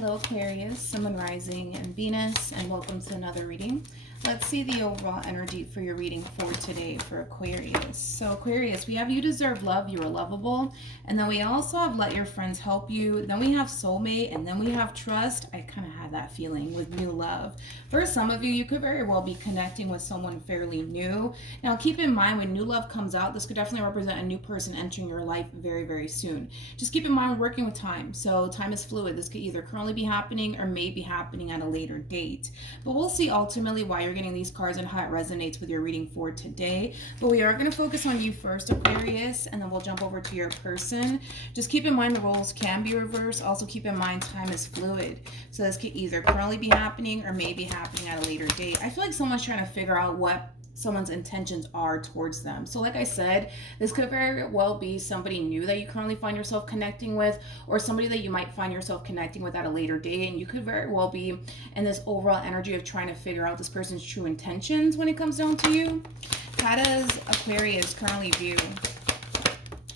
Hello Aquarius, Sun, Moon, Rising, and Venus, and welcome to another reading. Let's see the overall energy for your reading for today for Aquarius. So Aquarius, we have you deserve love, you are lovable, and then we also have let your friends help you, then we have soulmate, and then we have trust. I kind of had that feeling with new love. For some of you, you could very well be connecting with someone fairly new. Now keep in mind when new love comes out, this could definitely represent a new person entering your life very, very soon. Just keep in mind we're working with time, so time is fluid. This could either currently be happening or may be happening at a later date. But we'll see ultimately why you're getting these cards and how it resonates with your reading for today. But we are going to focus on you first, Aquarius, and then we'll jump over to your person. Just keep in mind the roles can be reversed. Also keep in mind time is fluid. So this could either currently be happening or may be happening at a later date. I feel like someone's trying to figure out what someone's intentions are towards them. So like I said, this could very well be somebody new that you currently find yourself connecting with, or somebody that you might find yourself connecting with at a later date, and you could very well be in this overall energy of trying to figure out this person's true intentions when it comes down to you. How does Aquarius currently view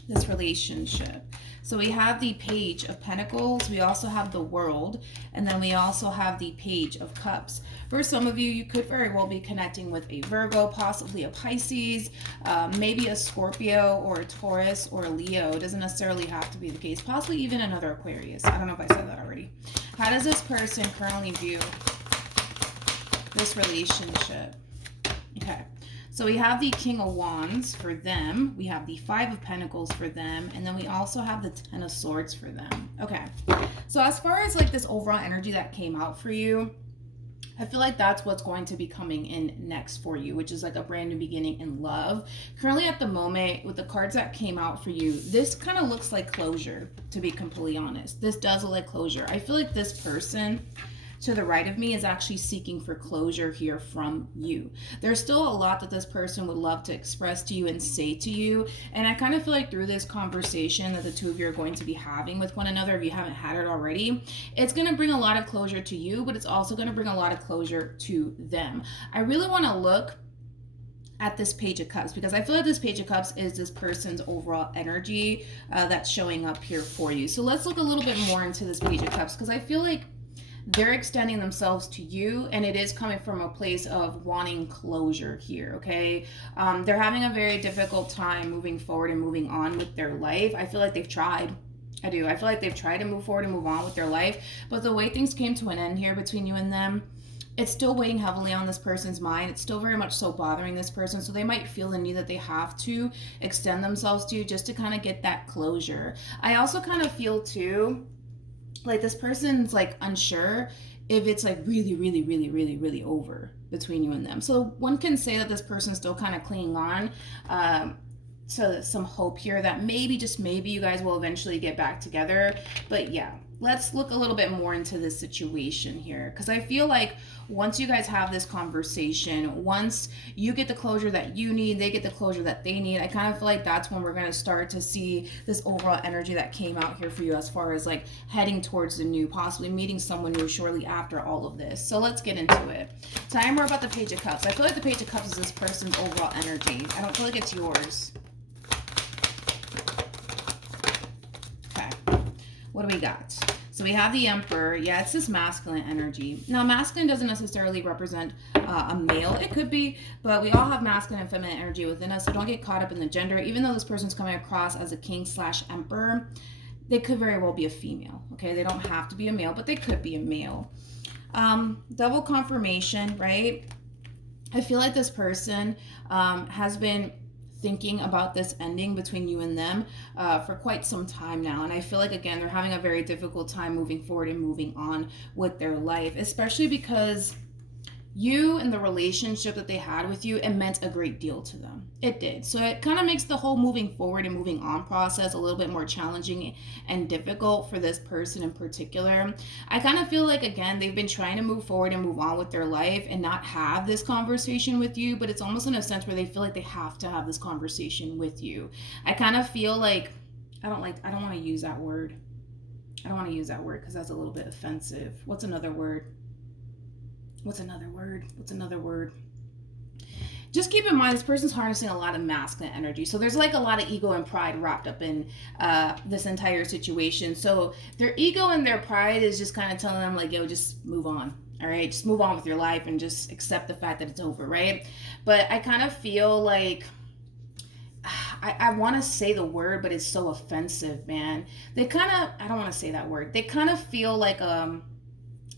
this relationship? So we have the Page of Pentacles, we also have the World, and then we also have the Page of Cups. For some of you, you could very well be connecting with a Virgo, possibly a Pisces, maybe a Scorpio or a Taurus or a Leo. It doesn't necessarily have to be the case. Possibly even another Aquarius. I don't know if I said that already. How does this person currently view this relationship? Okay. So we have the King of Wands for them, we have the Five of Pentacles for them, and then we also have the Ten of Swords for them. Okay, so as far as like this overall energy that came out for you, I feel like that's what's going to be coming in next for you, which is like a brand new beginning in love. Currently at the moment, with the cards that came out for you, this kind of looks like closure, to be completely honest. This does look like closure. I feel like this person to the right of me is actually seeking for closure here from you. There's still a lot that this person would love to express to you and say to you, and I kind of feel like through this conversation that the two of you are going to be having with one another, if you haven't had it already, it's going to bring a lot of closure to you, but it's also going to bring a lot of closure to them. I really want to look at this Page of Cups, because I feel like this Page of Cups is this person's overall energy that's showing up here for you. So let's look a little bit more into this Page of Cups, because I feel like they're extending themselves to you, and it is coming from a place of wanting closure here, okay? They're having a very difficult time moving forward and moving on with their life. I feel like they've tried. I do. I feel like they've tried to move forward and move on with their life, but the way things came to an end here between you and them, it's still weighing heavily on this person's mind. It's still very much so bothering this person, so they might feel the need that they have to extend themselves to you just to kind of get that closure. I also kind of feel too like this person's like unsure if it's like really over between you and them. So one can say that this person's still kind of clinging on to some hope here that maybe, just maybe, you guys will eventually get back together. But yeah, let's look a little bit more into this situation here, because I feel like once you guys have this conversation, once you get the closure that you need, they get the closure that they need, I kind of feel like that's when we're going to start to see this overall energy that came out here for you as far as like heading towards the new, possibly meeting someone new shortly after all of this. So let's get into it. Tell me more about the Page of Cups. I feel like the Page of Cups is this person's overall energy. I don't feel like it's yours. Okay, what do we got? So we have the Emperor. Yeah, it's this masculine energy. Now, masculine doesn't necessarily represent a male. It could be, but we all have masculine and feminine energy within us, so don't get caught up in the gender. Even though this person's coming across as a king/emperor, they could very well be a female, okay? They don't have to be a male, but they could be a male. Double confirmation, right? I feel like this person has been thinking about this ending between you and them for quite some time now, and I feel like, again, they're having a very difficult time moving forward and moving on with their life, especially because you and the relationship that they had with you, it meant a great deal to them. It did. So it kind of makes the whole moving forward and moving on process a little bit more challenging and difficult for this person in particular. I kind of feel like, again, they've been trying to move forward and move on with their life and not have this conversation with you, but it's almost in a sense where they feel like they have to have this conversation with you. I kind of feel like, I don't want to use that word. I don't want to use that word because that's a little bit offensive. What's another word? just keep in mind this person's harnessing a lot of masculine energy. So there's like a lot of ego and pride wrapped up in this entire situation. So their ego and their pride is just kind of telling them like, yo, just move on. All right, just move on with your life and just accept the fact that it's over, right? But I kind of feel like, I want to say the word, but it's so offensive, man. They kind of, I don't want to say that word. They kind of feel like, I'm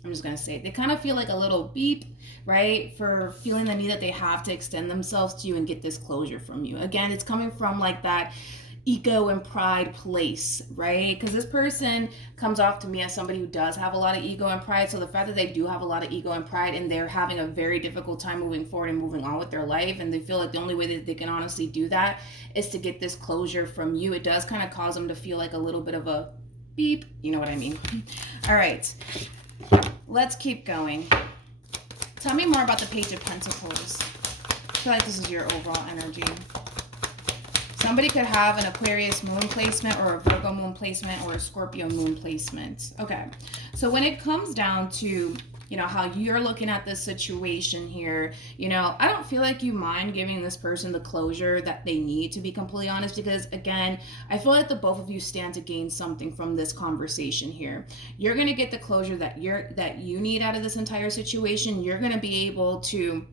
just going to say it. They kind of feel like a little beep, right? For feeling the need that they have to extend themselves to you and get this closure from you. Again, it's coming from like that ego and pride place, right? Because this person comes off to me as somebody who does have a lot of ego and pride. So the fact that they do have a lot of ego and pride and they're having a very difficult time moving forward and moving on with their life, and they feel like the only way that they can honestly do that is to get this closure from you, it does kind of cause them to feel like a little bit of a beep. You know what I mean? All right, let's keep going. Tell me more about the Page of Pentacles. I feel like this is your overall energy. Somebody could have an Aquarius moon placement or a Virgo moon placement or a Scorpio moon placement. Okay, so when it comes down to, you know, how you're looking at this situation here, you know, I don't feel like you mind giving this person the closure that they need, to be completely honest, because again, I feel like the both of you stand to gain something from this conversation here. You're going to get the closure that you need out of this entire situation. You're going to be able to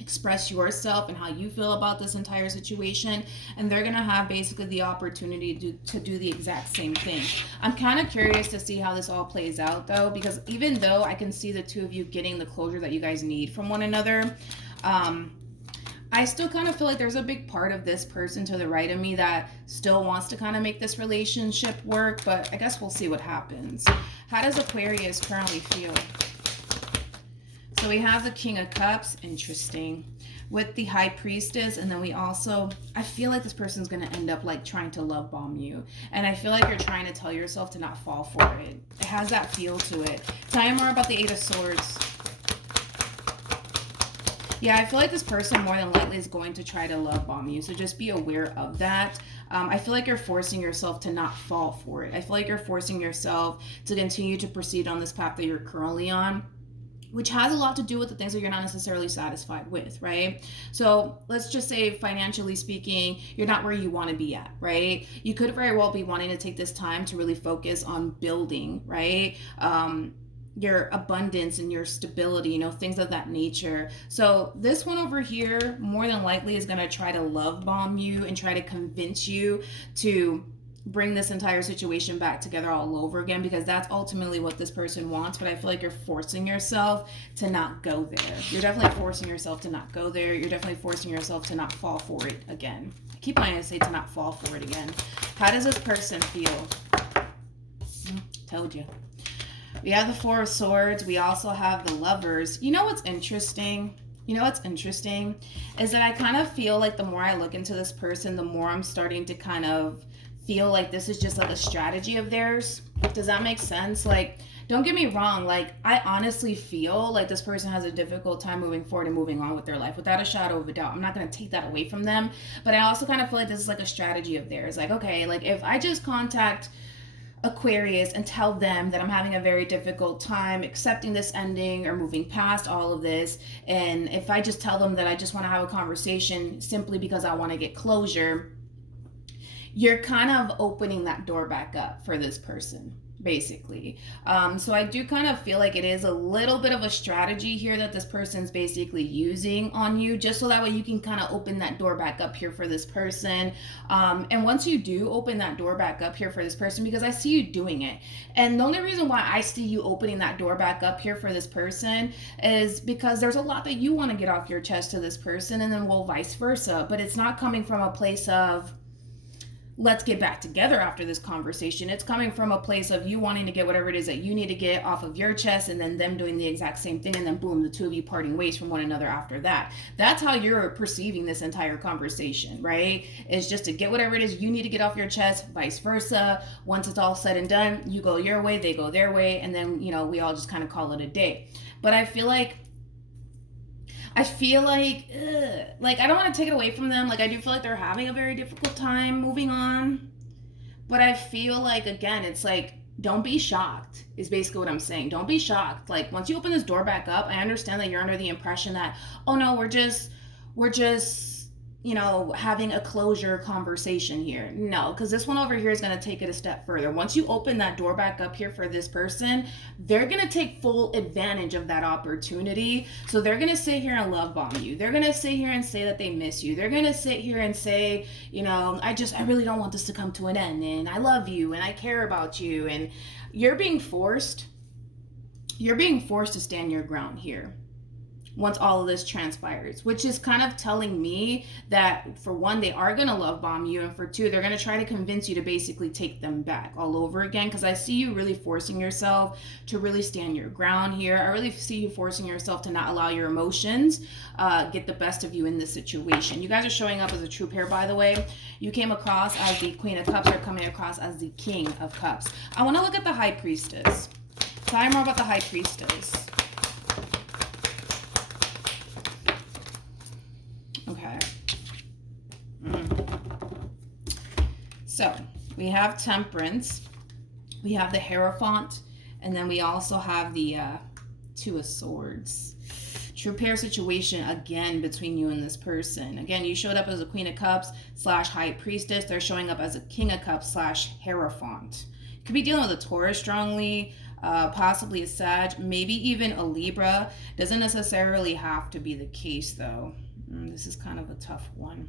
express yourself and how you feel about this entire situation, and they're gonna have basically the opportunity to do the exact same thing. I'm kind of curious to see how this all plays out though, because even though I can see the two of you getting the closure that you guys need from one another, I still kind of feel like there's a big part of this person to the right of me that still wants to kind of make this relationship work, but I guess we'll see what happens. How does Aquarius currently feel? So we have the King of Cups, interesting, with the High Priestess, and then we also, I feel like this person's going to end up like trying to love bomb you, and I feel like you're trying to tell yourself to not fall for it. It has that feel to it. Tell me more about the Eight of Swords. Yeah, I feel like this person more than likely is going to try to love bomb you, so just be aware of that. I feel like you're forcing yourself to not fall for it. I feel like you're forcing yourself to continue to proceed on this path that you're currently on, which has a lot to do with the things that you're not necessarily satisfied with, right? So let's just say financially speaking, you're not where you want to be at, right? You could very well be wanting to take this time to really focus on building, right? Your abundance and your stability, you know, things of that nature. So this one over here, more than likely is going to try to love bomb you and try to convince you to bring this entire situation back together all over again, because that's ultimately what this person wants. But I feel like you're forcing yourself to not go there. You're definitely forcing yourself to not go there. You're definitely forcing yourself to not fall for it again. I keep wanting to say to not fall for it again. How does this person feel? Told you. We have the Four of Swords. We also have the Lovers. You know what's interesting? You know what's interesting is that I kind of feel like the more I look into this person, the more I'm starting to kind of feel like this is just like a strategy of theirs. Does that make sense? Like, don't get me wrong, like I honestly feel like this person has a difficult time moving forward and moving on with their life, without a shadow of a doubt. I'm not going to take that away from them, but I also kind of feel like this is like a strategy of theirs. Like, okay, like if I just contact Aquarius and tell them that I'm having a very difficult time accepting this ending or moving past all of this, and if I just tell them that I just want to have a conversation simply because I want to get closure, you're kind of opening that door back up for this person, basically. So I do kind of feel like it is a little bit of a strategy here that this person's basically using on you, just so that way you can kind of open that door back up here for this person. And once you do open that door back up here for this person, because I see you doing it, and the only reason why I see you opening that door back up here for this person is because there's a lot that you want to get off your chest to this person, and then well, vice versa. But it's not coming from a place of let's get back together after this conversation. It's coming from a place of you wanting to get whatever it is that you need to get off of your chest, and then them doing the exact same thing, and then boom, the two of you parting ways from one another after that. That's how you're perceiving this entire conversation, right? It's just to get whatever it is you need to get off your chest, vice versa. Once it's all said and done, you go your way, they go their way, and then, you know, we all just kind of call it a day. But I feel like I don't want to take it away from them. Like, I do feel like they're having a very difficult time moving on. But I feel like, again, it's like, don't be shocked is basically what I'm saying. Don't be shocked. Like, once you open this door back up, I understand that you're under the impression that, oh no, we're just we're just, you know, having a closure conversation here. No, because this one over here is going to take it a step further. Once you open that door back up here for this person, they're going to take full advantage of that opportunity. So they're going to sit here and love bomb you. They're going to sit here and say that they miss you. They're going to sit here and say, you know, I really don't want this to come to an end, and I love you and I care about you. And you're being forced to stand your ground here once all of this transpires, which is kind of telling me that, for one, they are going to love bomb you, and for two, they're going to try to convince you to basically take them back all over again, because I see you really forcing yourself to really stand your ground here. I really see you forcing yourself to not allow your emotions get the best of you in this situation. You guys are showing up as a true pair, by the way. You came across as the Queen of Cups, or coming across as the King of Cups. I want to look at the High Priestess. Tell me more about the High Priestess. Okay. So we have Temperance, we have the Hierophant, and then we also have the Two of Swords. True pair situation again between you and this person. Again, you showed up as a Queen of Cups / High Priestess. They're showing up as a King of Cups / Hierophant. Could be dealing with a Taurus strongly, possibly a Sag, maybe even a Libra. Doesn't necessarily have to be the case though. This is kind of a tough one.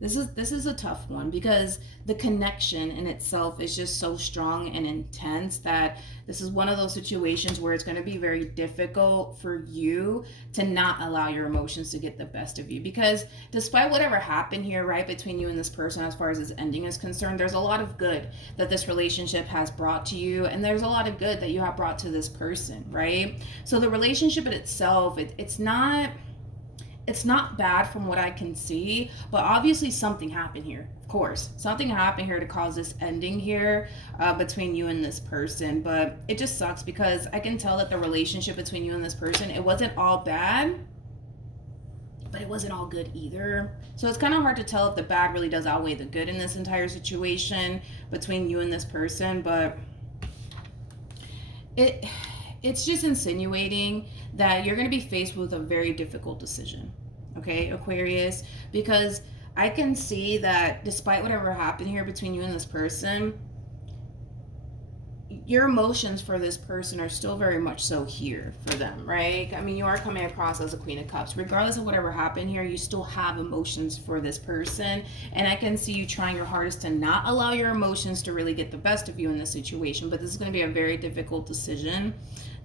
This is a tough one, because the connection in itself is just so strong and intense that this is one of those situations where it's going to be very difficult for you to not allow your emotions to get the best of you. Because despite whatever happened here, right, between you and this person, as far as this ending is concerned, there's a lot of good that this relationship has brought to you, and there's a lot of good that you have brought to this person, right? So the relationship in itself, it's not bad from what I can see, but obviously something happened here. Of course, something happened here to cause this ending here between you and this person. But it just sucks, because I can tell that the relationship between you and this person, it wasn't all bad, but it wasn't all good either. So it's kind of hard to tell if the bad really does outweigh the good in this entire situation between you and this person. But it's just insinuating that you're going to be faced with a very difficult decision, okay, Aquarius? Because I can see that despite whatever happened here between you and this person, your emotions for this person are still very much so here for them, right? I mean, you are coming across as a Queen of Cups. Regardless of whatever happened here, you still have emotions for this person. And I can see you trying your hardest to not allow your emotions to really get the best of you in this situation. But this is going to be a very difficult decision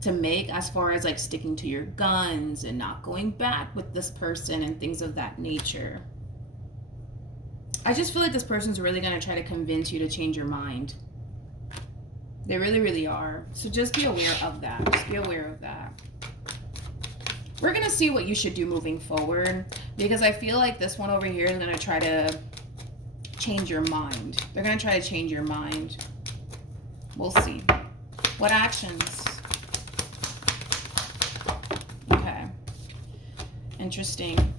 to make, as far as like sticking to your guns and not going back with this person and things of that nature. I just feel like this person's really going to try to convince you to change your mind. They really, really are. So just be aware of that. Just be aware of that. We're going to see what you should do moving forward, because I feel like this one over here is going to try to change your mind. They're going to try to change your mind. We'll see. What actions? Okay. Interesting.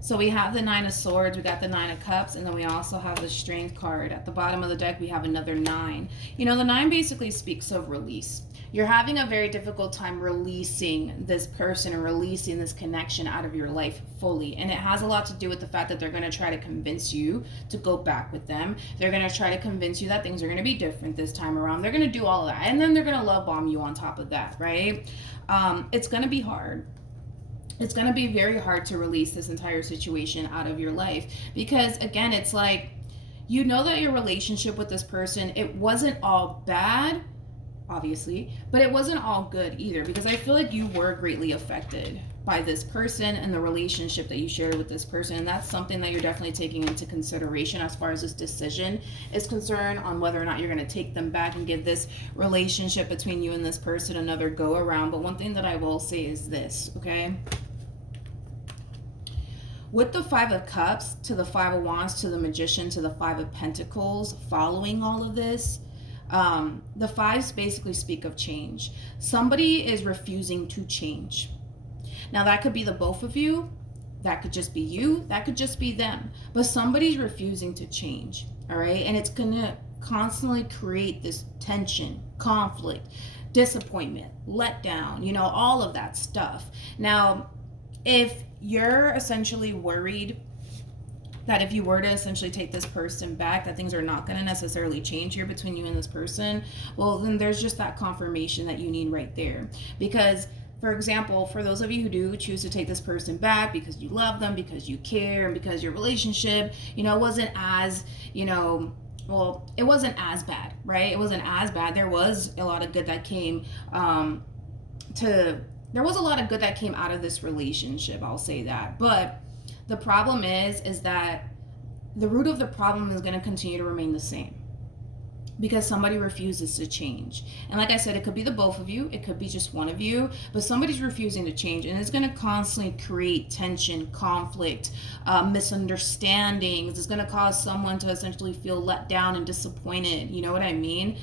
So we have the Nine of Swords, we got the Nine of Cups, and then we also have the Strength card. At the bottom of the deck, we have another 9. You know, the 9 basically speaks of release. You're having a very difficult time releasing this person and releasing this connection out of your life fully. And it has a lot to do with the fact that they're going to try to convince you to go back with them. They're going to try to convince you that things are going to be different this time around. They're going to do all of that. And then they're going to love bomb you on top of that, right? It's going to be hard. It's going to be very hard to release this entire situation out of your life, because again, it's like, you know that your relationship with this person, it wasn't all bad, obviously, but it wasn't all good either, because I feel like you were greatly affected by this person and the relationship that you shared with this person. And that's something that you're definitely taking into consideration as far as this decision is concerned, on whether or not you're going to take them back and give this relationship between you and this person another go around. But one thing that I will say is this, okay? With the 5 of Cups to the 5 of Wands to the Magician to the 5 of Pentacles, following all of this, the 5s basically speak of change. Somebody is refusing to change. Now that could be the both of you, that could just be you, that could just be them, but somebody's refusing to change, all right? And it's gonna constantly create this tension, conflict, disappointment, letdown, you know, all of that stuff. Now, if you're essentially worried that if you were to essentially take this person back, that things are not going to necessarily change here between you and this person, well, then there's just that confirmation that you need right there. Because, for example, for those of you who do choose to take this person back because you love them, because you care, and because your relationship, wasn't as, well, it wasn't as bad, right? It wasn't as bad. There was a lot of good that came there was a lot of good that came out of this relationship, I'll say that. But the problem is that the root of the problem is going to continue to remain the same because somebody refuses to change. And like I said, it could be the both of you, it could be just one of you, but somebody's refusing to change, and it's going to constantly create tension, conflict, misunderstandings. It's going to cause someone to essentially feel let down and disappointed. You know what I mean?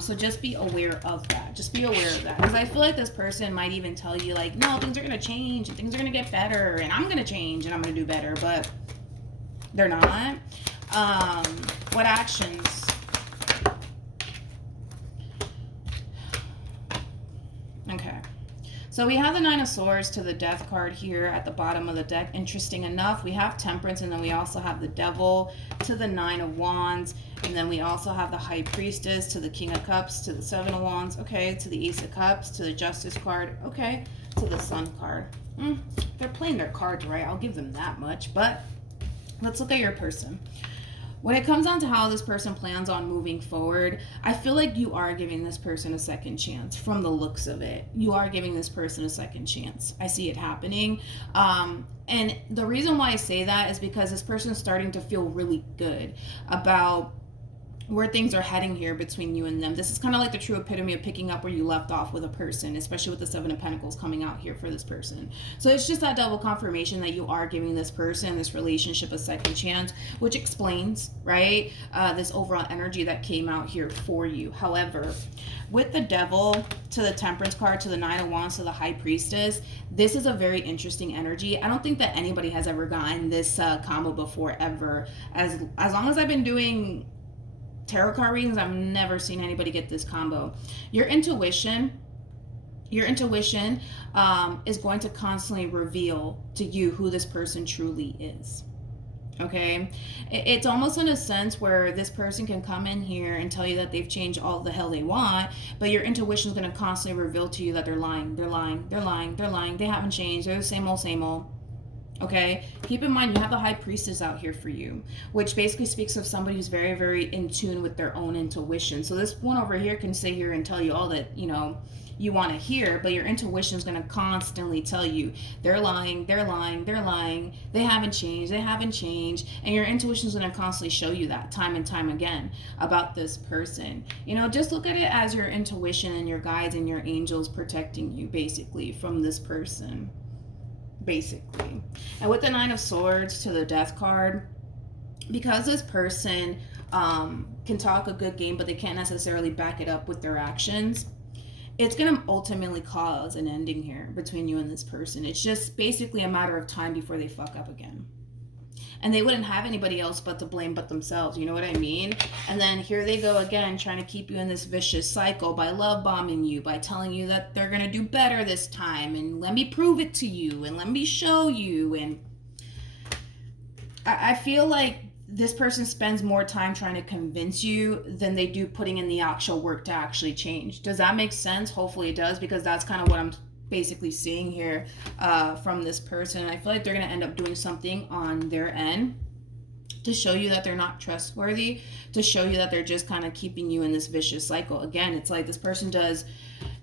So just be aware of that. Just be aware of that. Because I feel like this person might even tell you, like, no, things are going to change and things are going to get better and I'm going to change and I'm going to do better, but they're not. What actions? Okay, so we have the Nine of Swords to the Death card here at the bottom of the deck. Interesting enough, we have Temperance, and then we also have the Devil to the Nine of Wands, and then we also have the High Priestess to the King of Cups, to the Seven of Wands, okay, to the Ace of Cups, to the Justice card, okay, to the Sun card. They're playing their cards right, I'll give them that much, but let's look at your person. When it comes down to how this person plans on moving forward, I feel like you are giving this person a second chance from the looks of it. You are giving this person a second chance. I see it happening. And the reason why I say that is because this person is starting to feel really good about where things are heading here between you and them. This is kind of like the true epitome of picking up where you left off with a person, especially with the Seven of Pentacles coming out here for this person. So it's just that double confirmation that you are giving this person, this relationship, a second chance, which explains, right, this overall energy that came out here for you. However, with the Devil to the Temperance card, to the Nine of Wands, to the High Priestess, this is a very interesting energy. I don't think that anybody has ever gotten this combo before, ever. As long as I've been doing tarot card readings, I've never seen anybody get this combo. Your intuition is going to constantly reveal to you who this person truly is. Okay, it's almost in a sense where this person can come in here and tell you that they've changed all the hell they want, but your intuition is going to constantly reveal to you that they're lying. They haven't changed. They're the same old. Okay, keep in mind you have the High Priestess out here for you, which basically speaks of somebody who's very, very in tune with their own intuition. So this one over here can sit here and tell you all that, you want to hear, but your intuition is going to constantly tell you they're lying, they haven't changed, and your intuition is going to constantly show you that time and time again about this person. Just look at it as your intuition and your guides and your angels protecting you basically from this person. Basically. And with the Nine of Swords to the Death card, because this person can talk a good game, but they can't necessarily back it up with their actions, it's going to ultimately cause an ending here between you and this person. It's just basically a matter of time before they fuck up again. And they wouldn't have anybody else but to blame but themselves, you know what I mean? And then here they go again, trying to keep you in this vicious cycle by love bombing you, by telling you that they're going to do better this time, and let me prove it to you, and let me show you. And I feel like this person spends more time trying to convince you than they do putting in the actual work to actually change. Does that make sense? Hopefully it does, because that's kind of what I'm basically seeing here from this person. I feel like they're going to end up doing something on their end to show you that they're not trustworthy, to show you that they're just kind of keeping you in this vicious cycle. Again, it's like this person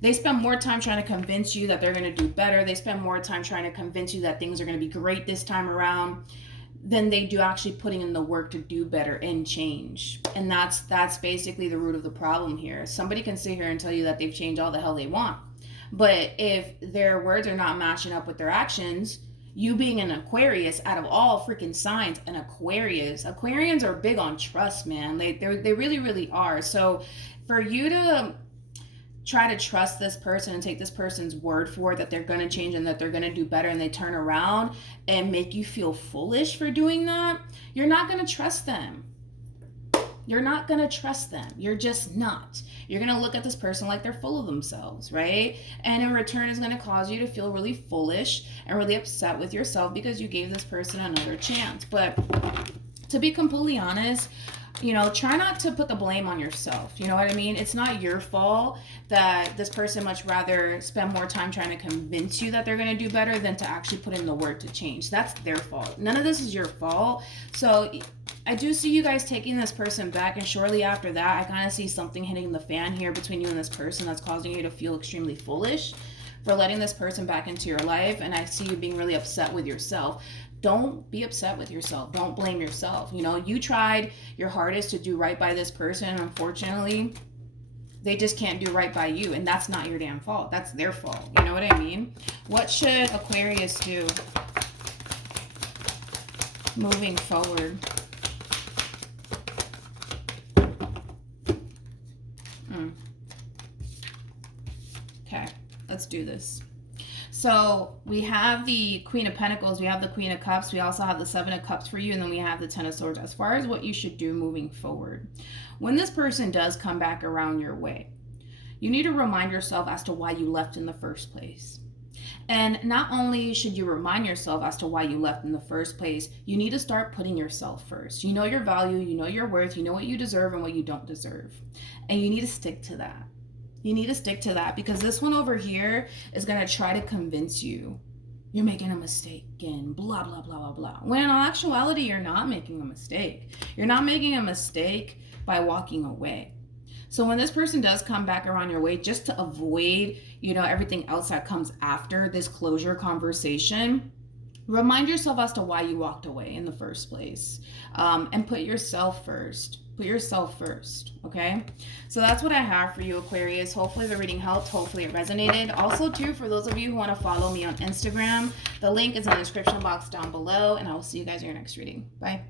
they spend more time trying to convince you that they're going to do better. They spend more time trying to convince you that things are going to be great this time around than they do actually putting in the work to do better and change. And that's basically the root of the problem here. Somebody can sit here and tell you that they've changed all the hell they want, but if their words are not matching up with their actions, you being an Aquarius, out of all freaking signs, an Aquarians are big on trust, man. They really, really are. So for you to try to trust this person and take this person's word for it that they're going to change and that they're going to do better, and they turn around and make you feel foolish for doing that, you're not going to trust them. You're not going to trust them. You're just not. You're going to look at this person like they're full of themselves, right? And in return, it's going to cause you to feel really foolish and really upset with yourself because you gave this person another chance. But to be completely honest, you know, try not to put the blame on yourself. You know what I mean? It's not your fault that this person much rather spend more time trying to convince you that they're going to do better than to actually put in the work to change. That's their fault. None of this is your fault. So I do see you guys taking this person back, and shortly after that, I kind of see something hitting the fan here between you and this person that's causing you to feel extremely foolish for letting this person back into your life, and I see you being really upset with yourself. Don't be upset with yourself. Don't blame yourself. You know, you tried your hardest to do right by this person, and unfortunately, they just can't do right by you, and that's not your damn fault. That's their fault. You know what I mean? What should Aquarius do moving forward? Okay, let's do this. So we have the Queen of Pentacles, we have the Queen of Cups, we also have the Seven of Cups for you, and then we have the Ten of Swords as far as what you should do moving forward. When this person does come back around your way, you need to remind yourself as to why you left in the first place. And not only should you remind yourself as to why you left in the first place, you need to start putting yourself first. You know your value, you know your worth, you know what you deserve and what you don't deserve. And you need to stick to that. You need to stick to that, because this one over here is going to try to convince you you're making a mistake and blah, blah, blah, blah, blah. When in actuality, you're not making a mistake. You're not making a mistake by walking away. So when this person does come back around your way, just to avoid, you know, everything else that comes after this closure conversation, remind yourself as to why you walked away in the first place, and put yourself first. Put yourself first, okay? So that's what I have for you, Aquarius. Hopefully the reading helped. Hopefully it resonated. Also, too, for those of you who want to follow me on Instagram, the link is in the description box down below, and I will see you guys in your next reading. Bye.